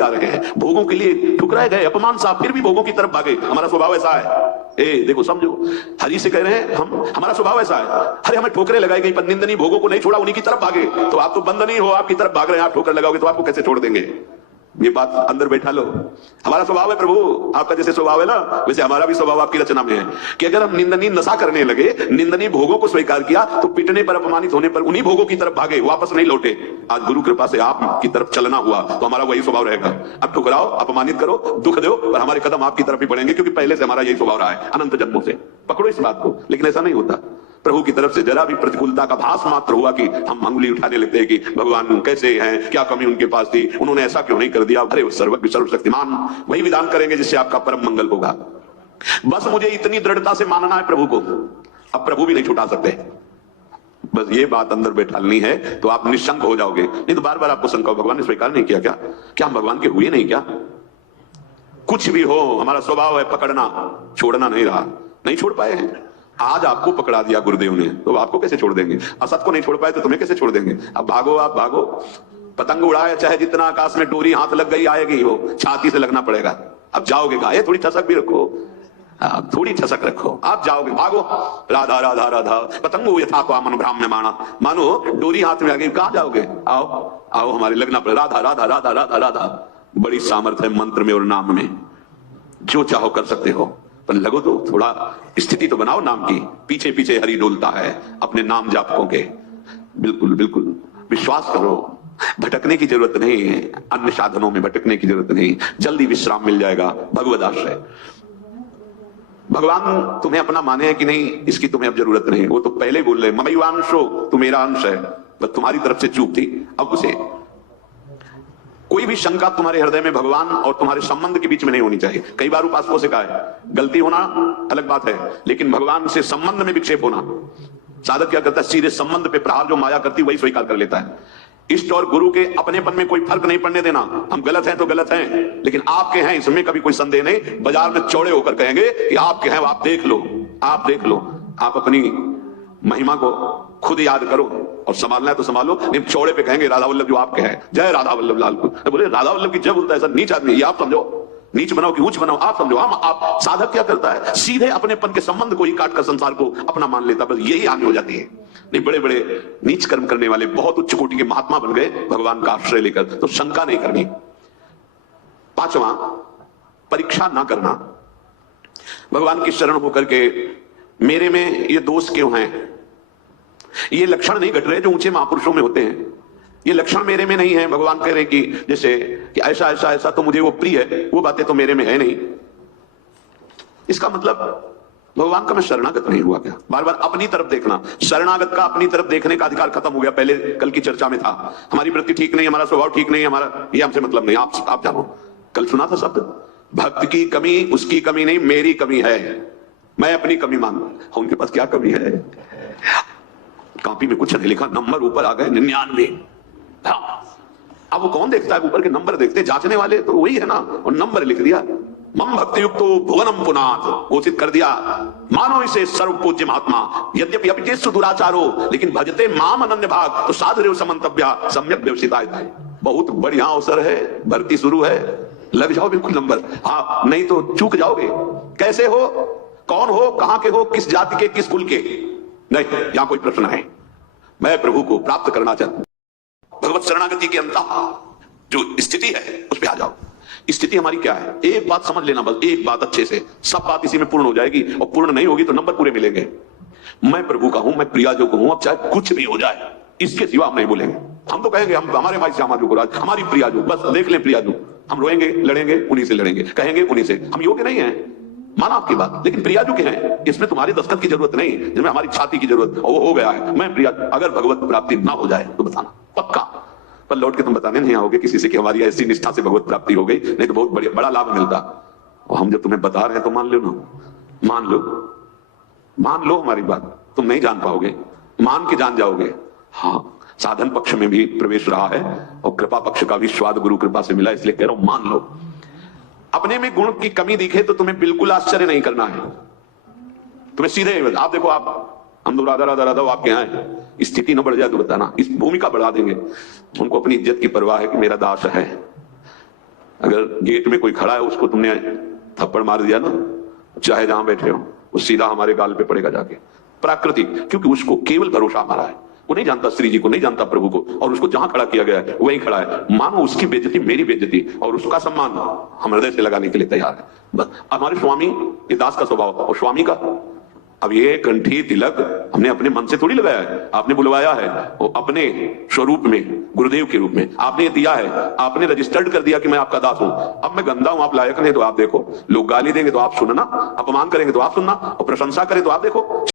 आ रहे हैं, भोगों के लिए ठुकराए गए, अपमान सा, फिर भी भोगों की तरफ भागे। हमारा स्वभाव ऐसा है। देखो समझो, हरि से कह रहे हैं हमारा स्वभाव ऐसा है। अरे हमें ठोकरें लगाई गई पर निंदनीय भोगों को नहीं छोड़ा, उन्हीं की तरफ भागे। तो आप तो बंधनीय हो, आपकी तरफ भाग रहे हैं, आप ठोकर लगाओगे तो आपको कैसे छोड़ देंगे? ये बात अंदर बैठा लो। हमारा स्वभाव है प्रभु, आपका जैसे स्वभाव है ना, वैसे हमारा भी स्वभाव आपकी रचना में है कि अगर हम निंदनीय नशा करने लगे, निंदनीय भोगों को स्वीकार किया, तो पिटने पर, अपमानित होने पर उन्हीं भोगों की तरफ भागे, वापस नहीं लौटे। आज गुरु कृपा से आपकी तरफ चलना हुआ तो हमारा वही स्वभाव रहेगा। अब ठुकराओ, अपमानित करो, दुख दो, पर हमारे कदम आपकी तरफ ही बढ़ेंगे, क्योंकि पहले से हमारा यही स्वभाव रहा है अनंत जन्मों से। पकड़ो इस बात को। लेकिन ऐसा नहीं होता। प्रभु की तरफ से जरा भी प्रतिकूलता का भास मात्र हुआ कि हम अंगुली उठाने लगते हैं कि भगवान कैसे हैं, क्या कमी उनके पास थी, उन्होंने ऐसा क्यों नहीं कर दिया। अरे वो सर्वज्ञ सर्वशक्तिमान वही विधान करेंगे जिससे आपका परम मंगल होगा। बस मुझे इतनी दृढ़ता से मानना है प्रभु को। अब प्रभु भी नहीं छुटा सकते। बस ये बात अंदर बैठालनी है तो आप निशंक हो जाओगे। नहीं तो बार बार आपको शंका, भगवान ने स्वीकार नहीं किया क्या हम भगवान के हुए नहीं क्या? कुछ भी हो, हमारा स्वभाव है पकड़ना, छोड़ना नहीं रहा, नहीं छोड़ पाए हैं। आज आपको पकड़ा दिया गुरुदेव ने, तो आपको कैसे छोड़ देंगे? असत को नहीं छोड़ पाए तो तुम्हें कैसे छोड़ देंगे? अब भागो, आप भागो। पतंग उड़ाए चाहे जितना आकाश में, डोरी हाथ लग गई आएगी, वो छाती से लगना पड़ेगा। अब जाओगे कहा? थोड़ी ठसक भी रखो, थोड़ी ठसक रखो, आप जाओगे, भागो। राधा राधा राधा पतंगो यथा मन ब्राह्मण माना, मानो डोरी हाथ में आ गई, कहां जाओगे? आओ आओ, हमारे लगना पड़ेगा। राधा राधा राधा राधा राधा। बड़ी सामर्थ्य है मंत्र में और नाम में, जो चाहो कर सकते हो, पर लगो तो, थोड़ा स्थिति तो बनाओ नाम की। पीछे पीछे हरि डोलता है अपने नाम जापकों के। बिल्कुल बिल्कुल विश्वास करो, भटकने की जरूरत नहीं है, अन्य साधनों में भटकने की जरूरत नहीं, जल्दी विश्राम मिल जाएगा भगवद आश्रय। भगवान तुम्हें अपना माने है कि नहीं, इसकी तुम्हें अब जरूरत नहीं। वो तो पहले बोल रहे ममैवांशो, तू मेरा अंश है, बस तुम्हारी तरफ से चूक थी। अब उसे कोई भी शंका तुम्हारे हृदय में भगवान और तुम्हारे संबंध के बीच में नहीं होनी चाहिए। कई बार उपासकों से कहा है, गलती होना अलग बात है, लेकिन भगवान से संबंध में विक्षेप होना। साधक क्या करता है? सीधे संबंध पे प्रहार जो माया करती वही स्वीकार कर लेता है। इष्ट और गुरु के अपनेपन में कोई फर्क नहीं पड़ने देना। हम गलत हैं तो गलत हैं, लेकिन आपके हैं इसमें कभी कोई संदेह नहीं। बाजार में चौड़े होकर कहेंगे कि आपके हैं, आप देख लो, आप देख लो। आप अपनी महिमा को खुद याद करो और संभालना है तो संभालो। नहीं चौड़े पे कहेंगे राधा वल्लभ जो आपके हैं, जय राधा वल्लभ लाल को। बोले राधा वल्लभ की जय बोलता है, ऐसा नीच आदमी, ये आप समझो। नीच बनाओ कि ऊंच बनाओ, आप समझो। हम आप साधक क्या करता है? सीधे अपनेपन के संबंध को ही काट कर संसार को अपना मान लेता। बस यही हानि हो जाती है। नहीं, बड़े बड़े नीच कर्म करने वाले बहुत उच्च कोटि के महात्मा बन गए भगवान का आश्रय लेकर, तो शंका नहीं करनी। पांचवा, परीक्षा ना करना। भगवान की शरण होकर के मेरे में ये दोष क्यों हैं, ये लक्षण नहीं घट रहे जो ऊंचे महापुरुषों में होते हैं। ये लक्षण मेरे में नहीं है। भगवान कह रहे कि जैसे कि ऐसा ऐसा ऐसा तो मुझे वो प्रिय है, वो बातें तो मेरे में है नहीं। इसका मतलब भगवान का मैं शरणागत नहीं हुआ क्या? बार बार अपनी तरफ देखना। शरणागत का अपनी तरफ देखने का अधिकार खत्म हो गया। पहले कल की चर्चा में था, हमारी वृत्ति ठीक नहीं, हमारा स्वभाव ठीक नहीं, हमारा ये हमसे मतलब नहीं। आप जानो, कल सुना था शब्द, भक्त की कमी उसकी कमी नहीं, मेरी कमी है। मैं अपनी कमी मानू। उनके पास क्या कमी है? कॉपी में कुछ नहीं लिखा, नंबर ऊपर आ गए 99। अब वो कौन देखता है? ऊपर के नंबर देखते, जांचने वाले तो वही है ना, और नंबर लिख दिया। मम भक्ति युक्तो भुवनम पुनाथ, घोषित कर दिया। मानो इसे सर्व पूज्य महात्मा, यद्यपि अपिचेषु दुराचारो, लेकिन भजते माम अनन्य भाग, तो साधुरेव समन्तव्या सम्यक व्यवसिता। बहुत बढ़िया अवसर है, भर्ती शुरू है, लग जाओ बिल्कुल नंबर। हाँ, नहीं तो चूक जाओगे। कैसे हो, कौन हो, कहां के हो, किस जाति के, किस कुल के, नहीं, यहां कोई प्रश्न है। मैं प्रभु को प्राप्त करना चाहता हूं। भगवत शरणागति के अंत जो स्थिति है उस पर आ जाओ। स्थिति हमारी क्या है? एक बात समझ लेना, बस एक बात अच्छे से, सब बात इसी में पूर्ण हो जाएगी। और पूर्ण नहीं होगी तो नंबर पूरे मिलेंगे। मैं प्रभु का हूं, मैं प्रियाजो को हूं, अब चाहे कुछ भी हो जाए, इसके सिवा हम नहीं बोलेंगे। हम तो कहेंगे हम हमारे भाई श्यामा जो राज, हमारी प्रियाजो, बस देख लें प्रियाजो। हम रोएंगे, लड़ेंगे, उन्हीं से लड़ेंगे, कहेंगे उन्हीं से। हम योग्य नहीं है, माना आपकी बात, लेकिन प्रियाजू के हैं, इसमें तुम्हारी दस्तखत की जरूरत नहीं, जिसमें हमारी छाती की जरूरत, और वो हो गया है। मैं प्रिया, अगर भगवत प्राप्ति ना हो जाए तो बताना पक्का, पर लौट के तुम बताने नहीं आओगे किसी से कि हमारी ऐसी निष्ठा से भगवत प्राप्ति हो गई, नहीं तो बहुत बड़ा लाभ मिलता। और हम जब तुम्हें बता रहे हैं तो मान लो ना, मान लो हमारी बात। तुम नहीं जान पाओगे, मान के जान जाओगे। हाँ, साधन पक्ष में भी प्रवेश रहा है और कृपा पक्ष का भी स्वाद गुरु कृपा से मिला, इसलिए कह रहा हूं मान लो। अपने में गुण की कमी दिखे तो तुम्हें बिल्कुल आश्चर्य नहीं करना है। तुम्हें सीधे आप देखो, आप हम तो राधा राधा राधा आपके यहाँ है, स्थिति न बढ़ जाए तो बताना, इस भूमिका बढ़ा देंगे। उनको अपनी इज्जत की परवाह है कि मेरा दास है, अगर गेट में कोई खड़ा है उसको तुमने थप्पड़ मार दिया ना, चाहे जहां बैठे हो, वो सीधा हमारे गाल पे पड़ेगा जाके। प्राकृतिक, क्योंकि उसको केवल भरोसा हमारा है, वो नहीं जानता श्री जी को, नहीं जानता प्रभु को, और उसको जहां खड़ा किया गया है वहीं खड़ा है। मानो उसकी बेइज्जती मेरी बेइज्जती, और उसका सम्मान हम हृदय से लगाने के लिए तैयार है। बस हमारे स्वामी, ये दास का स्वभाव, और स्वामी का अब ये कंठी तिलक हमने अपने मन से थोड़ी लगाया है, आपने बुलवाया है वो अपने स्वरूप में, गुरुदेव के रूप में आपने ये दिया है, आपने रजिस्टर्ड कर दिया कि मैं आपका दास हूं। अब मैं गंदा हूं, आप लायक नहीं, तो आप देखो, लोग गाली देंगे तो आप सुनना, अपमान करेंगे तो आप सुनना, और प्रशंसा करें तो आप देखो।